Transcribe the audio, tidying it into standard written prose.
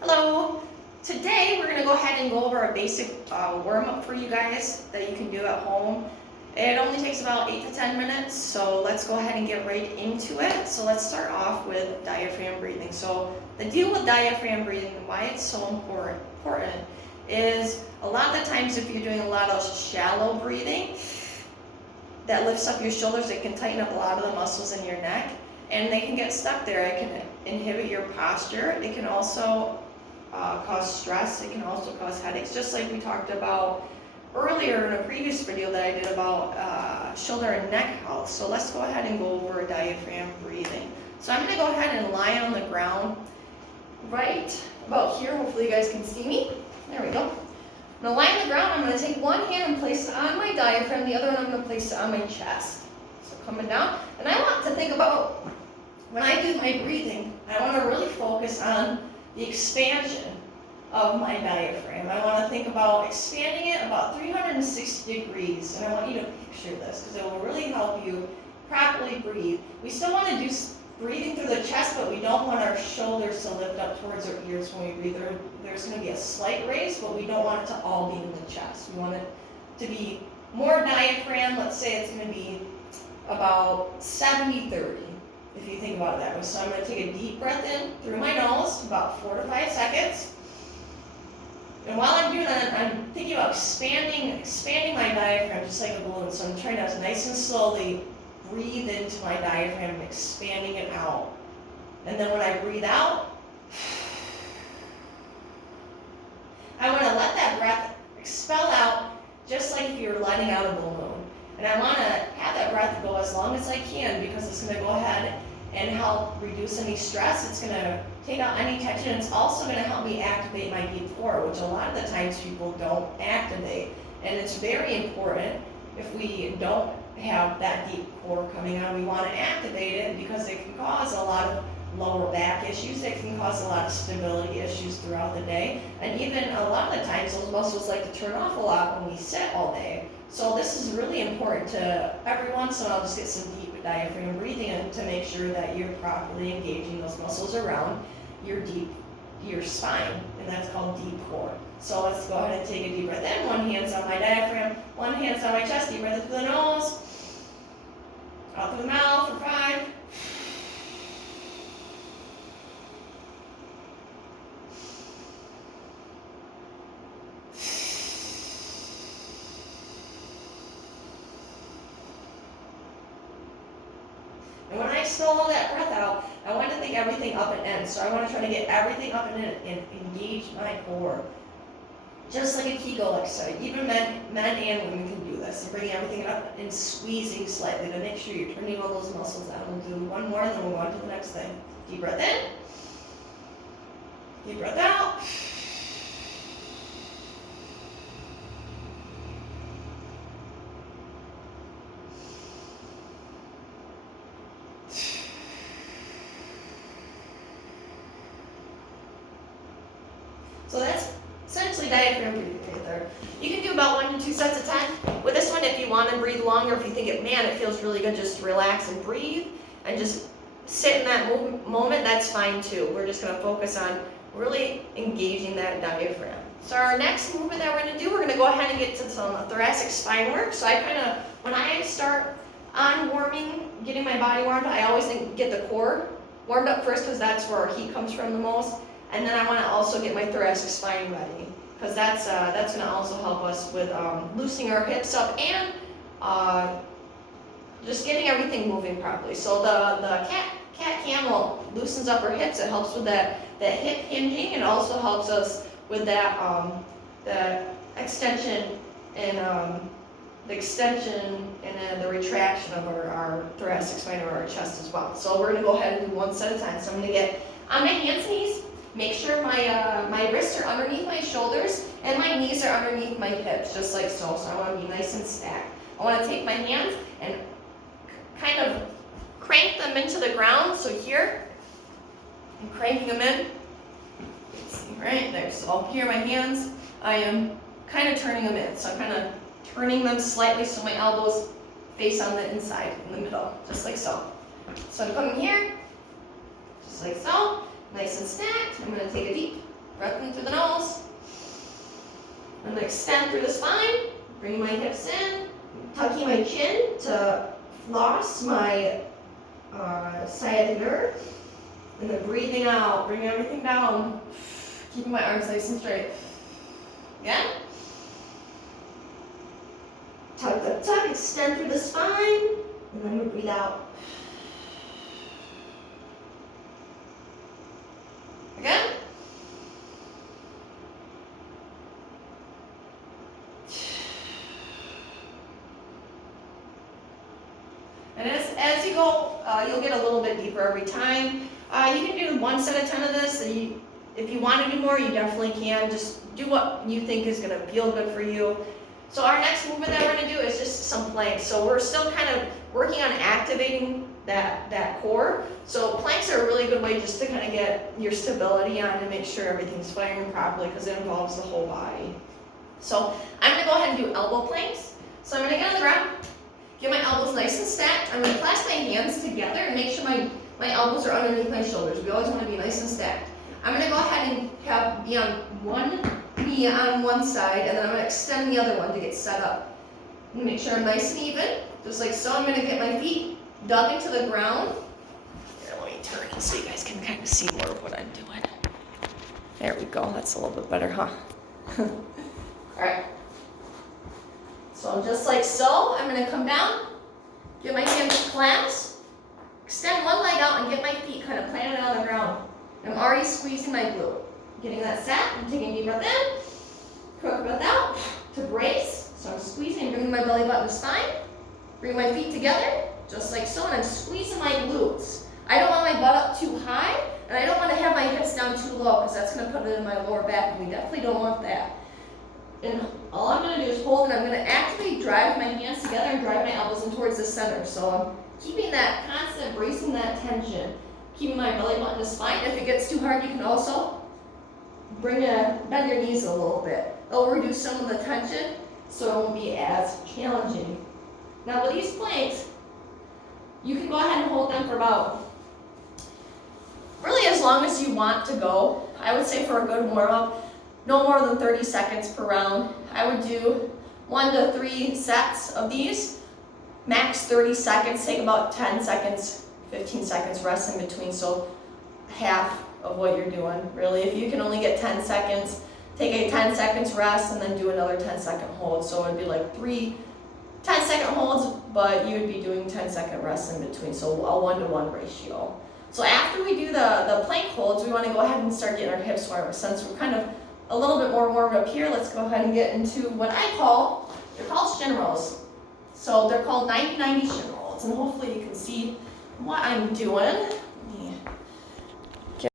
Hello! Today we're going to go ahead and go over a basic warm-up for you guys that you can do at home. It only takes about 8 to 10 minutes, so let's go ahead and get right into it. So let's start off with diaphragm breathing. So the deal with diaphragm breathing and why it's so important is a lot of the times if you're doing a lot of shallow breathing that lifts up your shoulders, it can tighten up a lot of the muscles in your neck and they can get stuck there. It can inhibit your posture. It can also cause stress. It can also cause headaches, just like we talked about earlier in a previous video that I did about shoulder and neck health. So let's go ahead and go over diaphragm breathing. So I'm going to go ahead and lie on the ground right about here. Hopefully you guys can see me. There we go. I'm going to lie on the ground. I'm going to take one hand and place it on my diaphragm. The other one I'm going to place it on my chest. So coming down. And I want to think about when I do my breathing, I want to really focus on the expansion of my diaphragm. I want to think about expanding it about 360 degrees, and I want you to picture this because it will really help you properly breathe. We still want to do breathing through the chest, but we don't want our shoulders to lift up towards our ears when we breathe. There's going to be a slight raise, but we don't want it to all be in the chest. We want it to be more diaphragm. Let's say it's going to be about 70-30. If you think about it that way. So I'm going to take a deep breath in through my nose, about 4 to 5 seconds. And while I'm doing that, I'm thinking about expanding my diaphragm just like a balloon. So I'm trying to nice and slowly breathe into my diaphragm and expanding it out. And then when I breathe out, I want to let that breath expel out just like if you were letting out a balloon. And I want to have that breath go as long as I can because it's going to go ahead and help reduce any stress. It's going to take out any tension. It's also going to help me activate my deep core, which a lot of the times people don't activate. And it's very important if we don't have that deep core coming on, we want to activate it because it can cause a lot of lower back issues. It can cause a lot of stability issues throughout the day. And even a lot of the times those muscles like to turn off a lot when we sit all day. So this is really important to every once in a while just get some deep diaphragm breathing in to make sure that you're properly engaging those muscles around your spine, and that's called deep core. So let's go ahead and take a deep breath in. One hand's on my diaphragm, one hand's on my chest. Deep breath in through the nose, out through the mouth for 5. And when I swallow that breath out, I want to think everything up and in. So I want to try to get everything up and in and engage my core. Just like a Kegel exercise. Even men and women can do this. And bringing everything up and squeezing slightly to make sure you're turning all those muscles out. We'll do one more and then we'll go on to the next thing. Deep breath in. Deep breath out. So that's essentially diaphragm breathing right there. You can do about 1 to 2 sets of 10. With this one, if you want to breathe longer, if you think it feels really good, just relax and breathe and just sit in that moment, that's fine too. We're just going to focus on really engaging that diaphragm. So our next movement that we're going to do, we're going to go ahead and get to some thoracic spine work. So when I start on getting my body warmed, I always get the core warmed up first because that's where our heat comes from the most. And then I want to also get my thoracic spine ready because that's going to also help us with loosening our hips up and just getting everything moving properly. So the cat camel loosens up our hips. It helps with that hip hinging, and also helps us with that the extension and the retraction of our thoracic spine or our chest as well. So we're going to go ahead and do one set at a time. So I'm going to get on my hands and knees. Make sure my wrists are underneath my shoulders and my knees are underneath my hips, just like so. So I want to be nice and stacked. I want to take my hands and kind of crank them into the ground. So here, I'm cranking them in. Let's see, right there. So here, my hands, I am kind of turning them in. So I'm kind of turning them slightly so my elbows face on the inside, in the middle, just like so. So I'm coming here, just like so. Nice and stacked. I'm going to take a deep Breath in through the nose. I'm gonna extend through the spine, bring my hips in, tucking my chin to floss my sciatic nerve, and then breathing out, bringing everything down, keeping my arms nice and straight. Again. Tuck, tuck, tuck, extend through the spine, and then we breathe out. Again. And as you go, you'll get a little bit deeper every time. You can do 1 set of 10 of this. And if you want to do more, you definitely can. Just do what you think is going to feel good for you. So our next movement that we're going to do is just some planks. So we're still kind of working on activating that core. So planks are a really good way just to kind of get your stability on and make sure everything's firing properly because it involves the whole body. So I'm going to go ahead and do elbow planks. So I'm going to get on the ground. Get my elbows nice and stacked. I'm going to clasp my hands together and make sure my elbows are underneath my shoulders. We always want to be nice and stacked. I'm going to go ahead and be on one knee on one side, and then I'm going to extend the other one to get set up. I'm going to make sure I'm nice and even, just like so. I'm going to get my feet dug into the ground. Here, let me turn so you guys can kind of see more of what I'm doing. There we go. That's a little bit better, huh? All right. So just like so, I'm going to come down, get my hands clasped, extend one leg out, and get my feet kind of planted on the ground. I'm already squeezing my glute. Getting that set, I'm taking a deep breath in, quick breath out to brace. So I'm squeezing and bringing my belly button to spine, bring my feet together, just like so, and I'm squeezing my glutes. I don't want my butt up too high, and I don't want to have my hips down too low, because that's going to put it in my lower back, and we definitely don't want that. And all I'm going to do is hold, and I'm going to actively drive my hands together and drive my elbows in towards the center. So I'm keeping that constant, bracing that tension, keeping my belly button to spine. If it gets too hard, you can also bend your knees a little bit. It'll reduce some of the tension, so it won't be as challenging. Now with these planks, you can go ahead and hold them for about, really as long as you want to go. I would say for a good warm-up, no more than 30 seconds per round. I would do 1 to 3 sets of these, max 30 seconds, take about 10 seconds, 15 seconds rest in between, so half of what you're doing, really. If you can only get 10 seconds, take a 10 seconds rest and then do another 10-second hold. So it'd be like 3 10-second holds, but you would be doing 10-second rests in between, so a 1-to-1 ratio. So after we do the plank holds, we want to go ahead and start getting our hips warm. Since we're kind of a little bit more warmed up here, let's go ahead and get into what they're called shin rolls. So they're called 90-90 shin rolls, and hopefully you can see what I'm doing.